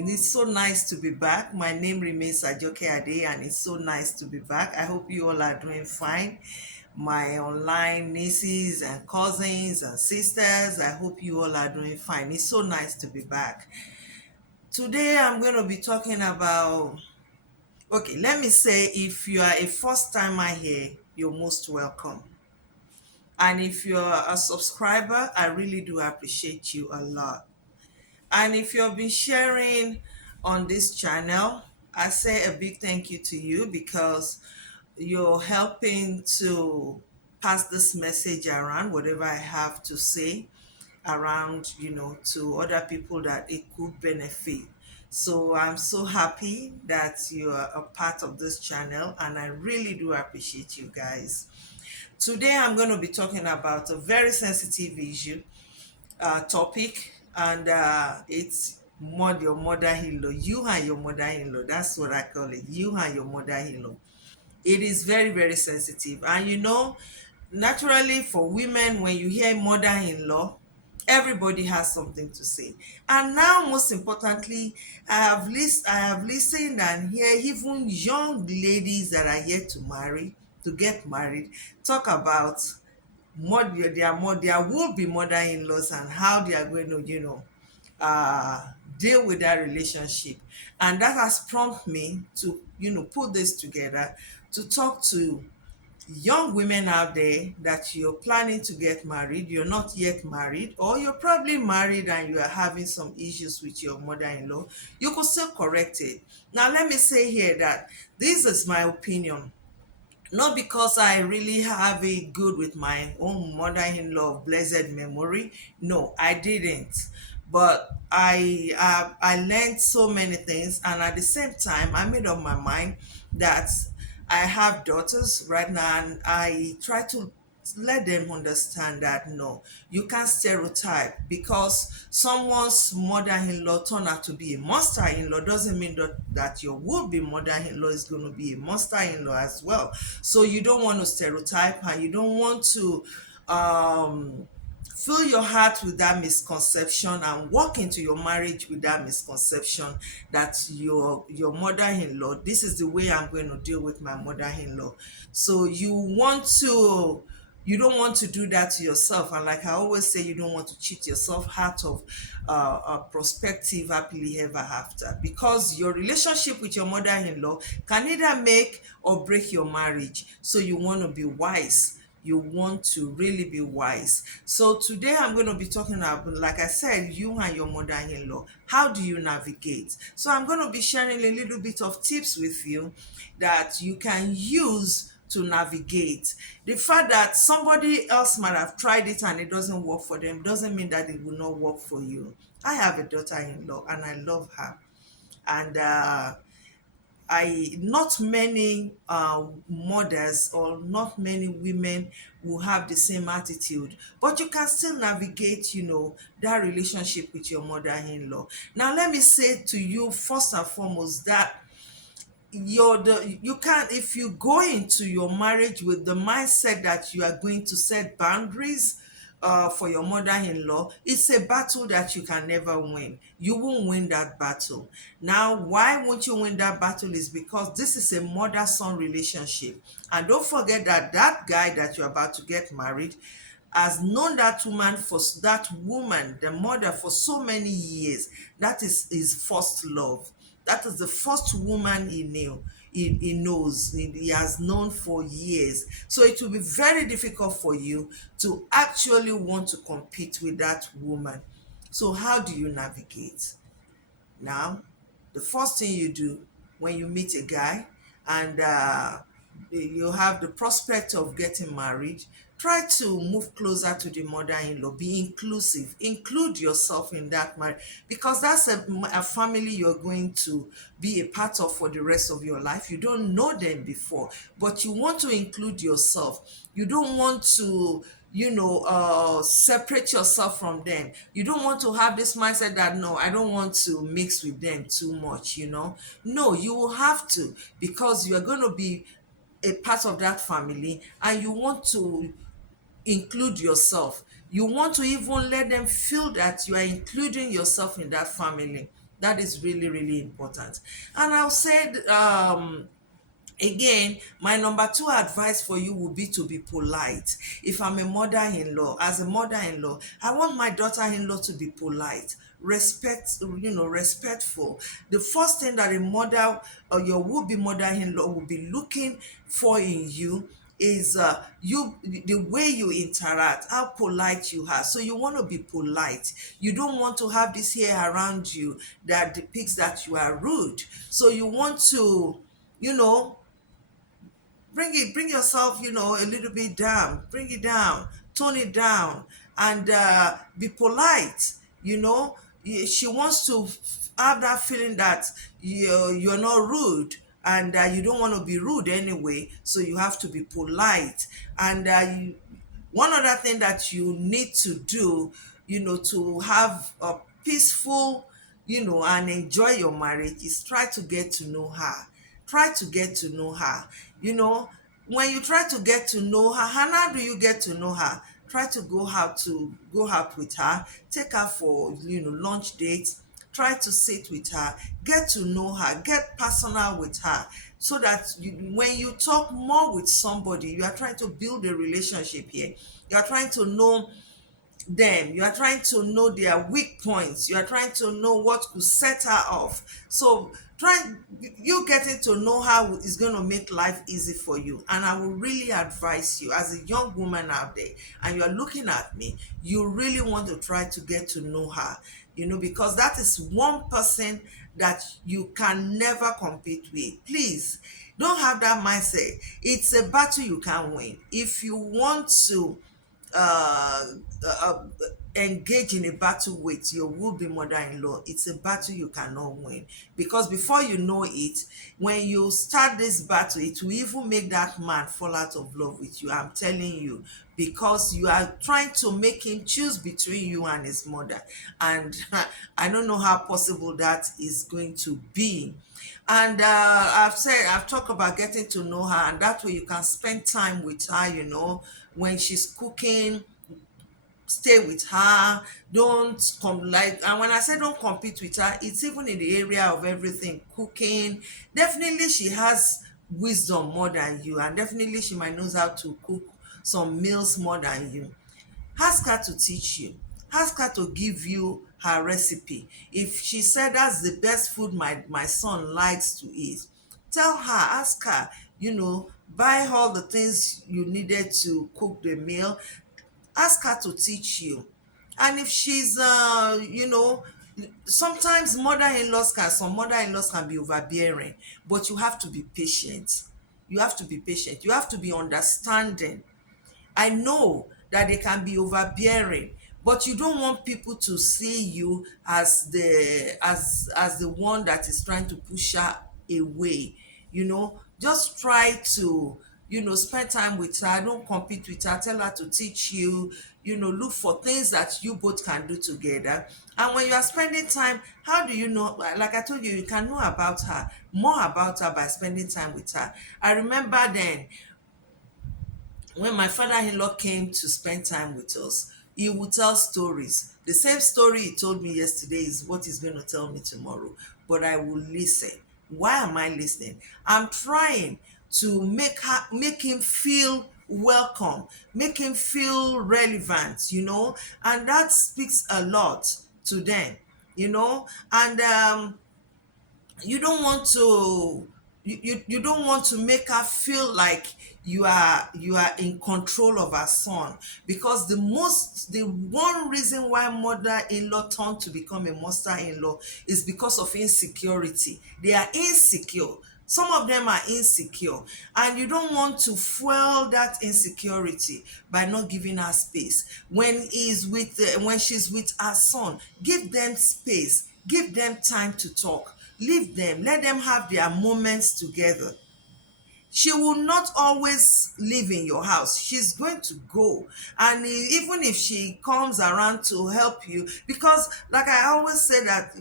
doing? It's so nice to be back. My name remains Ajoke Ade, and it's so nice to be back. I hope you all are doing fine. My online nieces and cousins and sisters, I hope you all are doing fine. It's so nice to be back. Today, I'm going to be talking about. Okay, let me say if you are a first timer here, you're most welcome. And if you're a subscriber, I really do appreciate you a lot. And if you've been sharing on this channel, I say a big thank you to you because you're helping to pass this message around, whatever I have to say around, to other people that it could benefit. So I'm so happy that you are a part of this channel and I really do appreciate you guys. Today I'm going to be talking about a very sensitive issue topic, and it's your mother-in-law. You and your mother-in-law. That's what I call it. You and your mother-in-law. It is very, very sensitive. And naturally for women, when you hear mother-in-law, everybody has something to say. And now, most importantly, I have listened and hear even young ladies that are yet to get married, talk about their would-be mother-in-laws and how they are going to deal with that relationship. And that has prompted me to put this together to talk to young women out there that you're planning to get married, you're not yet married, or you're probably married and you are having some issues with your mother-in-law. You could still correct it. Now let me say here that this is my opinion, not because I really have it good with my own mother-in-law of blessed memory. No, I didn't. But I learned so many things, and at the same time, I made up my mind that I have daughters right now, and I try to let them understand that no, you can't stereotype because someone's mother-in-law turned out to be a monster-in-law doesn't mean that your would-be mother-in-law is going to be a monster-in-law as well. So you don't want to stereotype and you don't want to fill your heart with that misconception and walk into your marriage with that misconception that your mother-in-law, this is the way I'm going to deal with my mother-in-law. So you don't want to do that to yourself, and like I always say, you don't want to cheat yourself out of a prospective happily ever after, because your relationship with your mother-in-law can either make or break your marriage. So you want to be wise, you want to really be wise. So today I'm going to be talking about, like I said, you and your mother-in-law. How do you navigate? So I'm going to be sharing a little bit of tips with you that you can use to navigate. The fact that somebody else might have tried it and it doesn't work for them doesn't mean that it will not work for you. I have a daughter-in-law and I love her. And I not many mothers or not many women will have the same attitude, but you can still navigate, that relationship with your mother-in-law. Now, let me say to you first and foremost that you can't, if you go into your marriage with the mindset that you are going to set boundaries for your mother-in-law, it's a battle that you can never win. You won't win that battle. Now, why won't you win that battle is because this is a mother-son relationship. And don't forget that that guy that you're about to get married has known that woman, the mother, for so many years. That is his first love. That is the first woman he knew. He knows, he has known for years. So it will be very difficult for you to actually want to compete with that woman. So how do you navigate? Now, the first thing you do when you meet a guy and you have the prospect of getting married, try to move closer to the mother-in-law. Be inclusive. Include yourself in that marriage, because that's a family you're going to be a part of for the rest of your life. You don't know them before, but you want to include yourself. You don't want to separate yourself from them. You don't want to have this mindset that no, I don't want to mix with them too much. No, you will have to, because you are going to be a part of that family and you want to include yourself. You want to even let them feel that you are including yourself in that family. That is really, really important. And I'll say, again, my number two advice for you would be to be polite. If I'm a mother-in-law, as a mother-in-law, I want my daughter-in-law to be polite, respectful. The first thing that a mother or your would-be mother-in-law will be looking for in you is the way you interact, how polite you are. So you want to be polite. You don't want to have this hair around you that depicts that you are rude. So you want to, you know, bring yourself, a little bit down, bring it down, tone it down, and be polite. She wants to have that feeling that you're not rude, and you don't want to be rude anyway, so you have to be polite. And one other thing that you need to do, to have a peaceful, and enjoy your marriage, is try to get to know her. Try to get to know her. you know when you try to get to know her, how do you get to know her? Try to go out with her, take her for lunch dates. Try to sit with her, get to know her, get personal with her, so that when you talk more with somebody, you are trying to build a relationship here. You are trying to know them, you are trying to know their weak points, you are trying to know what could set her off. So you getting to know her is going to make life easy for you. And I will really advise you, as a young woman out there and you are looking at me, you really want to try to get to know her, because that is one person that you can never compete with. Please don't have that mindset. It's a battle you can win. If you want to uh, uh, engage in a battle with your would-be mother-in-law, it's a battle you cannot win, because before you know it, when you start this battle, it will even make that man fall out of love with you. I'm telling you, because you are trying to make him choose between you and his mother, and I don't know how possible that is going to be. And I've talked about getting to know her, and that way you can spend time with her, when she's cooking. Stay with her. Don't come, like, and when I say don't compete with her, it's even in the area of everything. Cooking, definitely she has wisdom more than you, and definitely she might knows how to cook some meals more than you. Ask her to teach you. Ask her to give you her recipe. If she said that's the best food my son likes to eat, tell her, ask her, buy all the things you needed to cook the meal. Ask her to teach you. And if she's sometimes some mother-in-laws can be overbearing, but you have to be patient. You have to be understanding. I know that they can be overbearing, but you don't want people to see you as the one that is trying to push her away. Just try to spend time with her. Don't compete with her. Tell her to teach you. Look for things that you both can do together. And when you are spending time, how do you know? Like I told you, you can know about her, more about her, by spending time with her. I remember then, when my father-in-law came to spend time with us, he would tell stories. The same story he told me yesterday is what he's going to tell me tomorrow. But I will listen. Why am I listening? I'm trying to make him feel welcome, make him feel relevant, and that speaks a lot to them, and you don't want to you don't want to make her feel like you are in control of her son, because the one reason why mother-in-law turned to become a master-in-law is because of insecurity. They are insecure. Some of them are insecure, and you don't want to fuel that insecurity by not giving her space. When she's with her son, give them space, give them time to talk. Leave them, let them have their moments together. She will not always live in your house. She's going to go. And even if she comes around to help you, because like I always say that,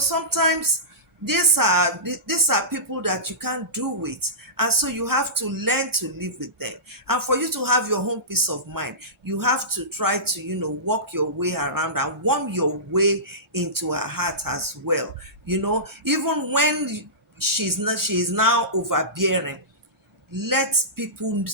sometimes these are people that you can't do with, and so you have to learn to live with them. And for you to have your own peace of mind, you have to try to, walk your way around and warm your way into her heart as well. Even when she is now overbearing, let people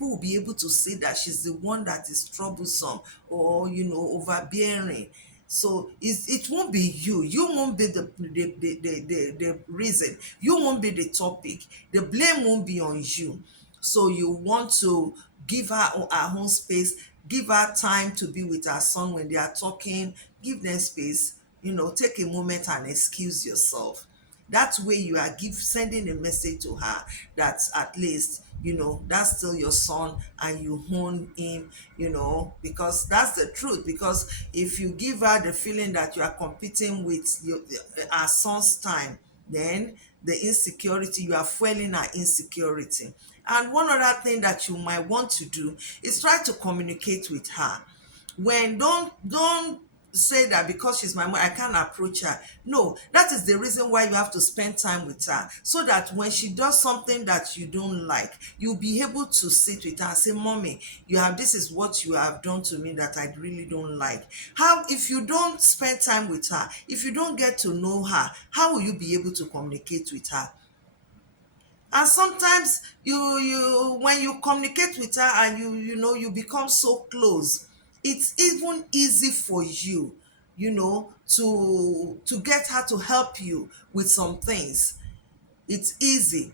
will be able to see that she's the one that is troublesome, or overbearing. So it won't be you won't be the reason, you won't be the topic, the blame won't be on you. So you want to give her own space, give her time to be with her son when they are talking, give them space, take a moment and excuse yourself. That way you are sending a message to her that at least, that's still your son and you own him, because that's the truth. Because if you give her the feeling that you are competing with her son's time, then the insecurity, you are fueling her insecurity. And one other thing that you might want to do is try to communicate with her. When don't say that because she's my mom I can't approach her. No, that is the reason why you have to spend time with her, so that when she does something that you don't like, you'll be able to sit with her and say, mommy, this is what you have done to me that I really don't like. How If you don't spend time with her, if you don't get to know her, how will you be able to communicate with her? And sometimes you when you communicate with her and you become so close, it's even easy for you, to get her to help you with some things. It's easy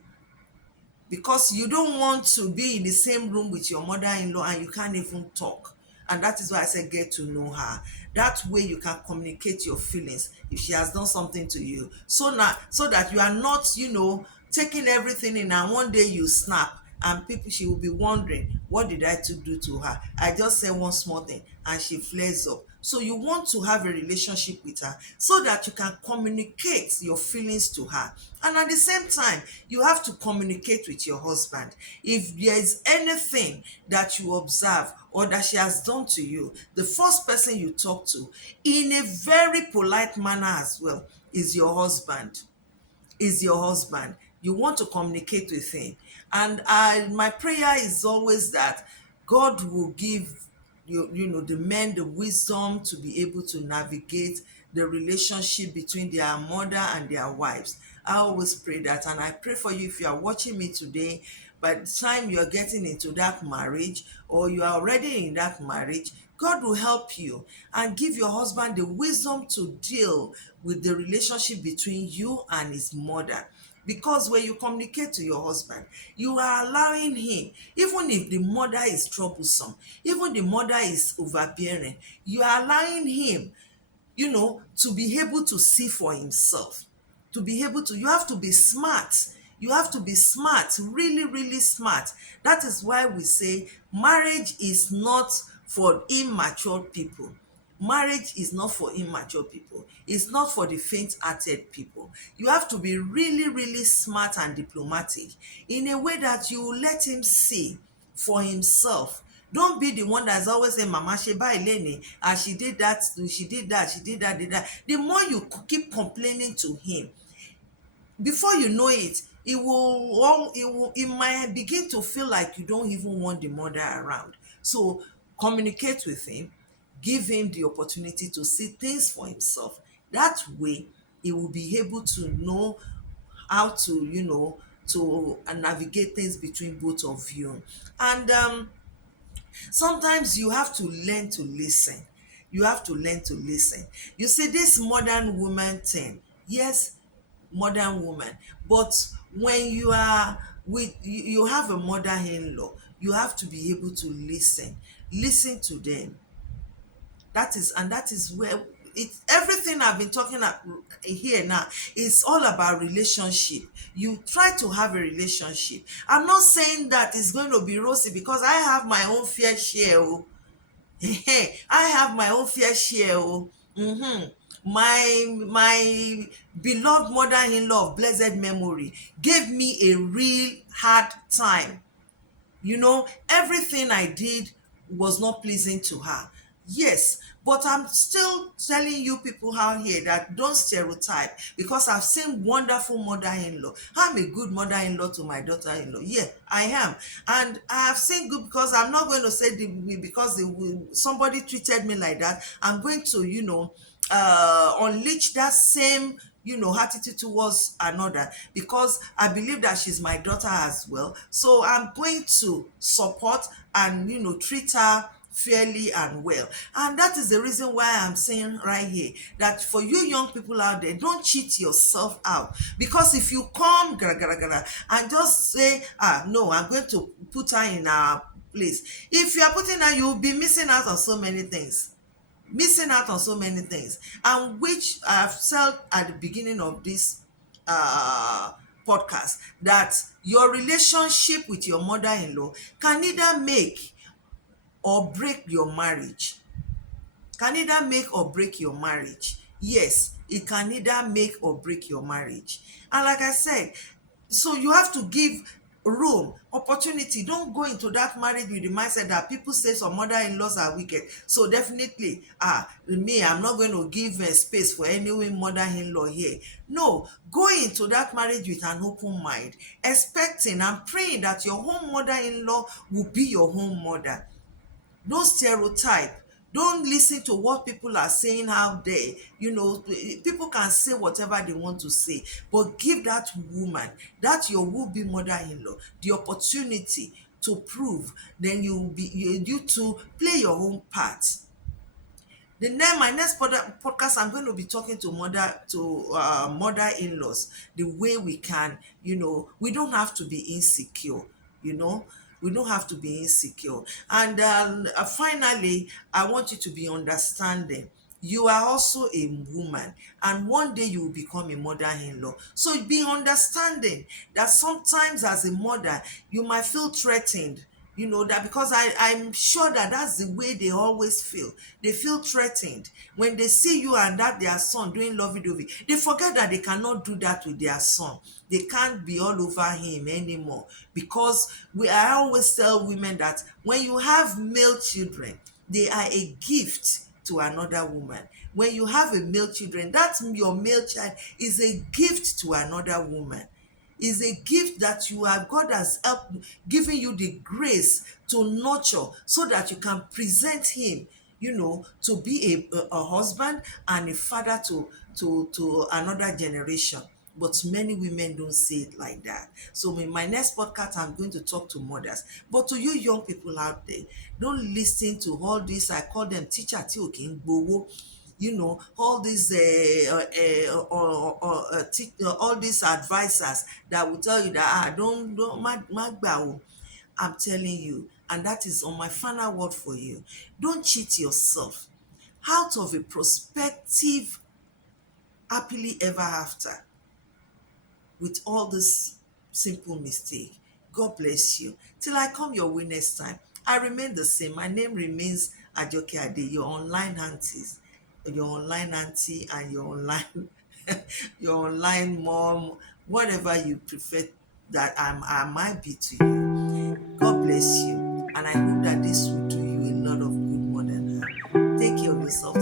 because you don't want to be in the same room with your mother-in-law and you can't even talk. And that is why I said get to know her. That way you can communicate your feelings if she has done something to you. So that you are not, taking everything in, and one day you snap and she will be wondering, what did I to do to her? I just said one small thing and she flares up. So you want to have a relationship with her so that you can communicate your feelings to her. And at the same time, you have to communicate with your husband. If there is anything that you observe or that she has done to you, the first person you talk to in a very polite manner as well is your husband. You want to communicate with him. And my prayer is always that God will give the men the wisdom to be able to navigate the relationship between their mother and their wives. I always pray that, and I pray for you. If you are watching me today, by the time you are getting into that marriage, or you are already in that marriage, God will help you and give your husband the wisdom to deal with the relationship between you and his mother. Because when you communicate to your husband, you are allowing him, even if the mother is troublesome, even the mother is overbearing, you are allowing him, to be able to see for himself. You have to be smart. You have to be smart, really, really smart. That is why we say marriage is not for immature people. Marriage is not for immature people. It's not for the faint-hearted people. You have to be really, really smart and diplomatic in a way that you will let him see for himself. Don't be the one that's always saying, Mama Sheba Eleni, and she did that, did that. The more you keep complaining to him, before you know it, it might begin to feel like you don't even want the mother around. So communicate with him, give him the opportunity to see things for himself. That way he will be able to know how to, to navigate things between both of you. And sometimes you have to learn to listen. You have to learn to listen. You see, this modern woman thing, yes, modern woman, but when you are with you have a mother-in-law, you have to be able to listen to them. That is where everything I've been talking here now is all about relationship. You try to have a relationship. I'm not saying that it's going to be rosy, because I have my own fair share. Oh. I have my own fair share. Oh. My beloved mother-in-law of blessed memory gave me a real hard time. Everything I did was not pleasing to her. Yes, but I'm still telling you people out here that don't stereotype, because I've seen wonderful mother-in-law. I'm a good mother-in-law to my daughter-in-law. Yeah, I am. And I have seen good, because I'm not going to say because somebody treated me like that, I'm going to, unleash that same attitude towards another, because I believe that she's my daughter as well. So I'm going to support and treat her fairly and well. And that is the reason why I'm saying right here that for you young people out there, don't cheat yourself out. Because if you come and just say, no, I'm going to put her in a place, if you are putting her, you'll be missing out on so many things, and which I've said at the beginning of this podcast, that your relationship with your mother-in-law can either make or break your marriage. Yes, it can either make or break your marriage. And like I said, so you have to give room, opportunity. Don't go into that marriage with the mindset that people say some mother-in-laws are wicked, so definitely me, I'm not going to give space for any mother-in-law here. No, go into that marriage with an open mind, expecting and praying that your home mother-in-law will be your home mother. Don't stereotype. Don't listen to what people are saying out there. People can say whatever they want to say, but give that woman, that your will-be mother-in-law, the opportunity to prove. Then you to play your own part. My next podcast, I'm going to be talking to mother-in-laws, the way we can, we don't have to be insecure, you know, we don't have to be insecure. And finally, I want you to be understanding. You are also a woman, and one day you will become a mother-in-law. So be understanding that sometimes as a mother, you might feel threatened, that, because I'm sure that that's the way they always feel. They feel threatened when they see you and that their son doing lovey-dovey. They forget that they cannot do that with their son. They can't be all over him anymore, because I always tell women that when you have male children, they are a gift to another woman. When you have a male children, that your male child is a gift to another woman, is a gift that God has helped, given you the grace to nurture, so that you can present him, to be a husband and a father to another generation. But many women don't see it like that. So in my next podcast, I'm going to talk to mothers. But to you young people out there, don't listen to all this. I call them teacher tí ò kí ń gbowó. All these all these advisors that will tell you that don't má gbà o. I'm telling you, and that is on my final word for you. Don't cheat yourself out of a prospective happily ever after with all this simple mistake. God bless you. Till I come your way next time, I remain the same. My name remains Ajoke Ade, your online aunties, your online auntie, and your online your online mom, whatever you prefer that I might be to you. God bless you. And I hope that this will do you a lot of good more than harm. Take care of yourself.